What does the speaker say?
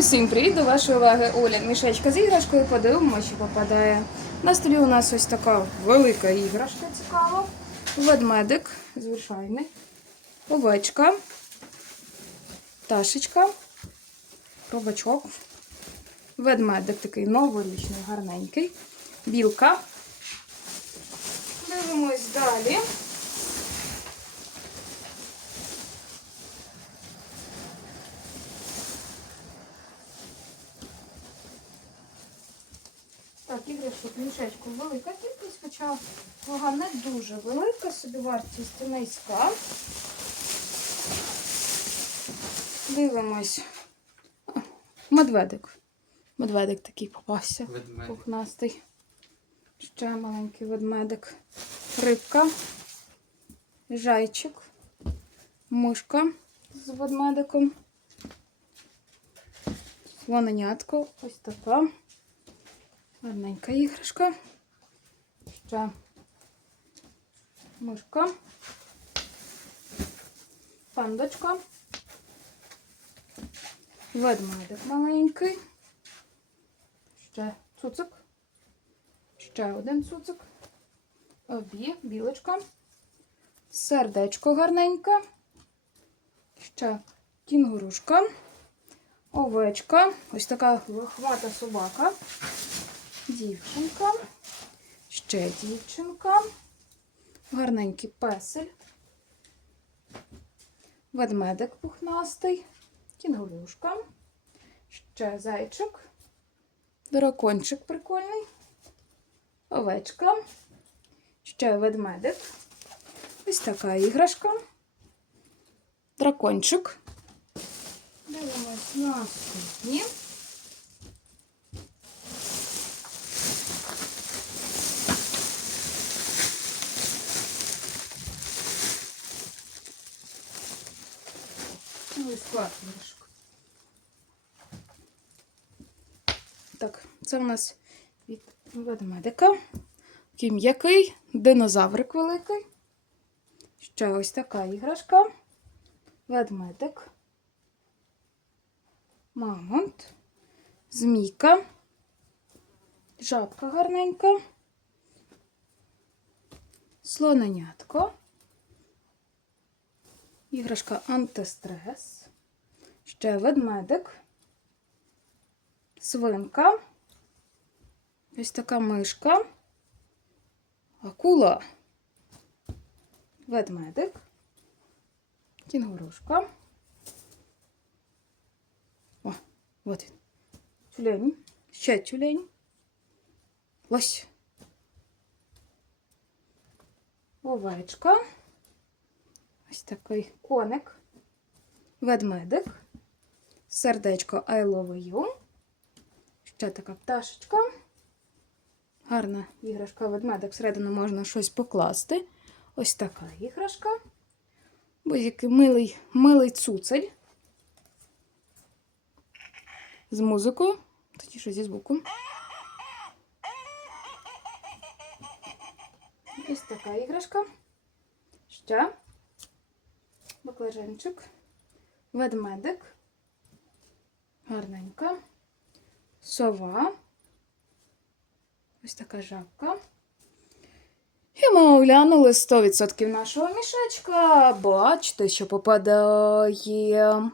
Усім привіт до вашої уваги Оля. Мішечка з іграшкою. Подивимося, що попадає. На столі у нас ось така велика іграшка цікава. Ведмедик звичайний. Овечка. Ташечка. Робачок. Ведмедик такий новорічний, гарненький. Білка. Дивимось далі. Так, іграшок мішечку велика кількість, хоча вага не дуже велика, собі вартість низька. Дивимось. Медведик. Медведик такий попався. Ведмедик. Пухнастий. Ще маленький ведмедик. Рибка. Жайчик. Мишка з ведмедиком. Слоненятко. Ось така. Гарненька іграшка. Ще мишка. Пандочка. Ведмедик маленький. Ще цуцик. Ще один цуцик. Обі, білочка. Сердечко гарненьке. Ще кінгурушка. Овечка. Ось така лохмата собака. Дівчинка. Ще дівчинка. Гарненький песель. Ведмедик пухнастий. Кінгурушка. Ще зайчик. Дракончик прикольний. Овечка. Ще ведмедик. Ось така іграшка. Дракончик. Дивимось наступні. І склад іграшок. Так, це у нас від ведмедика. Такий м'який, динозаврик великий. Ще ось така іграшка. Ведмедик. Мамонт. Змійка. Жабка гарненька. Слоненятко. Іграшка антистрес. Ще ведмедик. Свинка. Ось така мишка. Акула. Ведмедик. Кінгурушка. О, от він. Тюлень. Ще тюлень. Лось. Овечка. Ось такий коник. Ведмедик. Сердечко I love you. Ще така пташечка. Гарна іграшка ведмедик. Всередину можна щось покласти. Ось така іграшка. Будь-який милий, милий цуцель. З музикою. Тоді що зі звуком. Ось така іграшка. Ще. Баклажанчик. Ведмедик. Гарненька. Сова. Ось така жабка. І ми оглянули 100% нашого мішечка. Бачите, що попадає.